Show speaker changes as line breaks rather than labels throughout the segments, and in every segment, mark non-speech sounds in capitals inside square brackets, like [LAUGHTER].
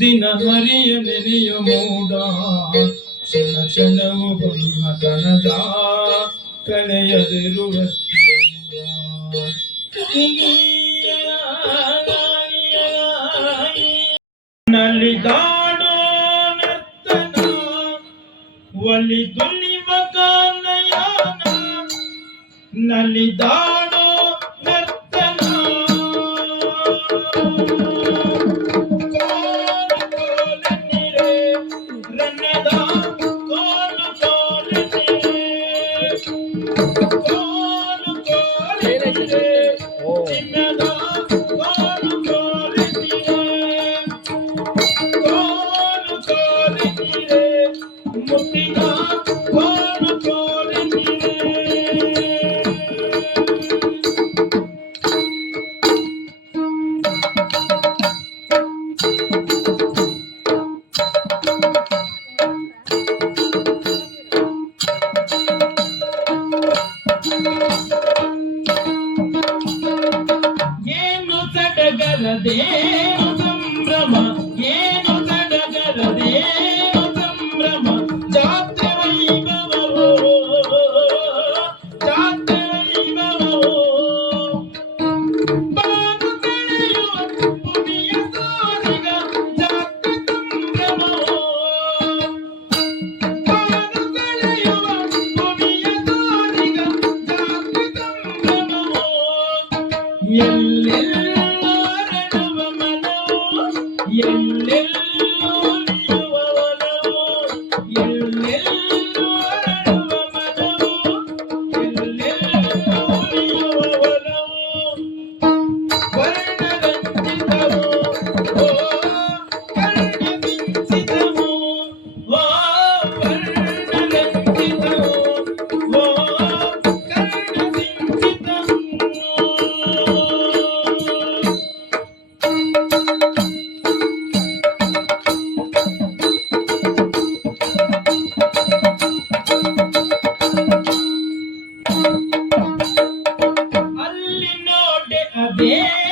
ದಿನ ಹರಿಯ ನೆನೆಯ ಮೂಡ ಕ್ಷಣ ಕ್ಷಣವು ಬ್ರಹ್ಮ ಕಣದ ಕಳೆಯದಿರುವ ನಲಿದಾ ولدنمكانيانا نلدان نرتنا Thank you. thank [LAUGHS] you saber.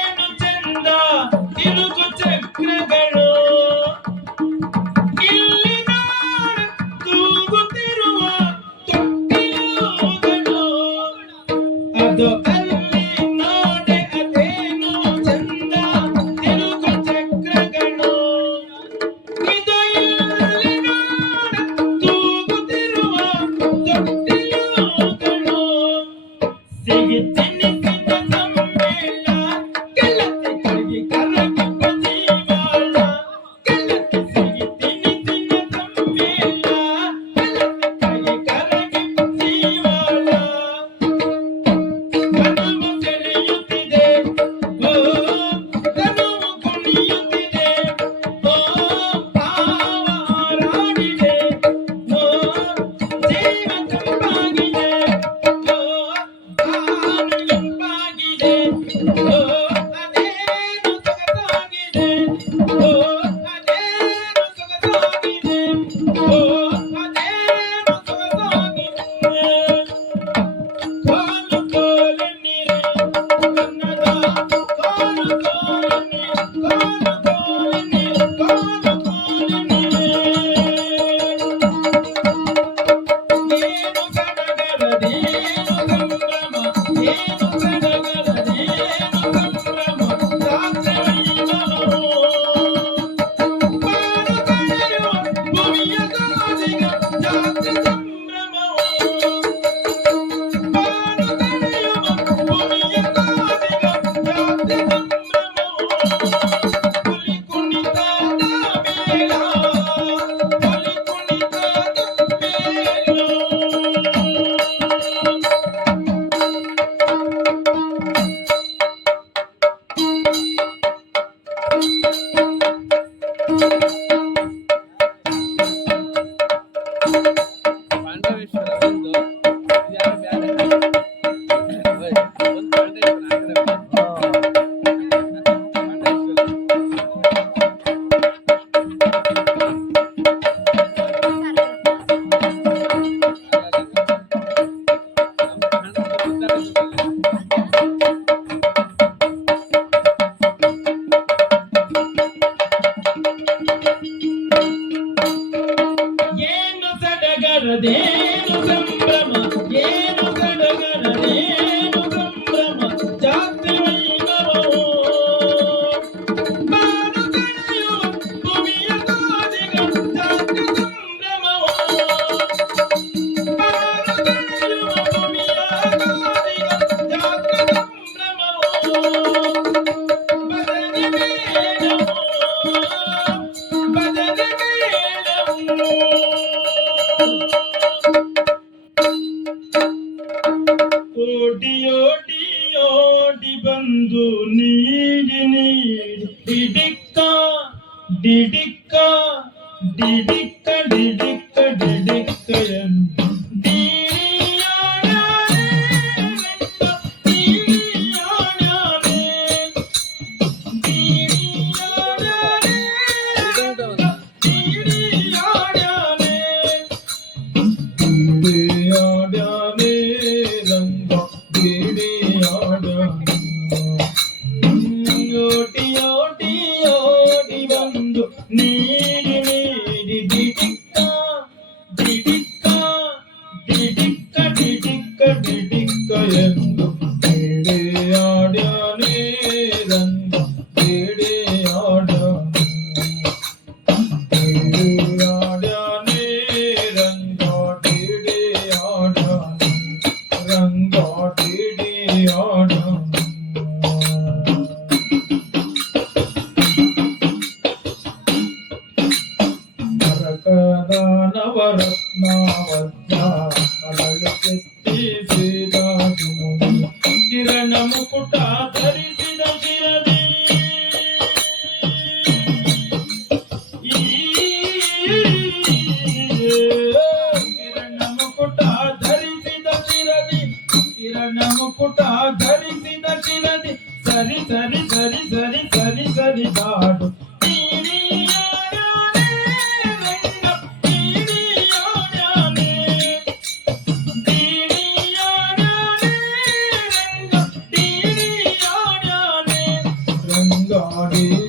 పాండవేశ్వర ಒಂದು ನೀರಿನ ಹಿಡಿಕ కిరణము పుట పెట్టి శ్రీరాజుముని కిరణ ముకుట ధరిసిన శిరది కిరణ ముకుట ధరిసిన శిరది కిరణ God.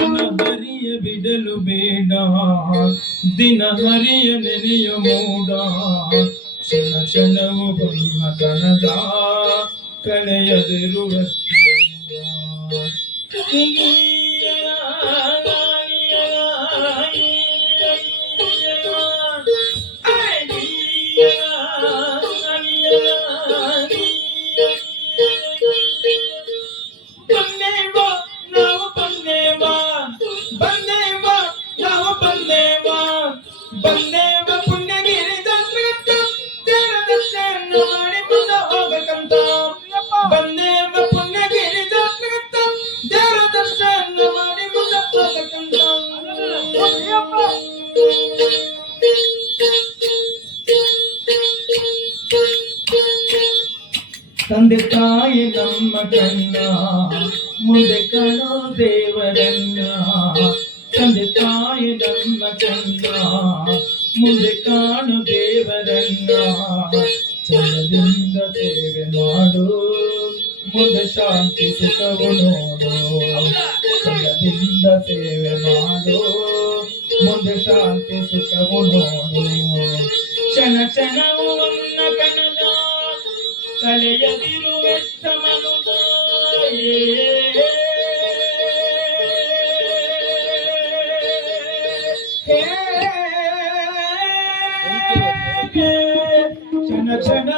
ಮನ ಹರಿಯ ಬಿಡಲು ಬೇಡ. ದಿನ ಹರಿಯ ನೆನೆಯ ಮೂಡ. ಕ್ಷಣ ಕ್ಷಣವು ಬ್ರಹ್ಮ ಕಣದ ಕಳೆಯದಿರುವ ತಂದೆ ತಾಯಿ ನಮ್ಮ ಕಣ್ಣ ಮುಂದೆ ಕಾಣೋ ದೇವರನ್ನ ತಂದೆ ತಾಯಿ ನಮ್ಮ ಕಣ್ಣ ಮುಂದೆ ಕಾಣು ದೇವರನ್ನ ಛಲದಿಂದ ಸೇವೆ ಮಾಡು ಮುಂದೆ ಶಾಂತಿ ಸುಖವು ನೋಡು ಛಲದಿಂದ ಸೇವೆ ಮಾಡು ಮುಂದೆ ಶಾಂತಿ ಸುಖವು ನೋಡು ಕ್ಷಣ ಕ್ಷಣವು ನನ್ನ ಕಣದ ಕಲೆಯದಿರು ಎಚ್ಚಮನು ಕ್ಷಣ ಕ್ಷಣ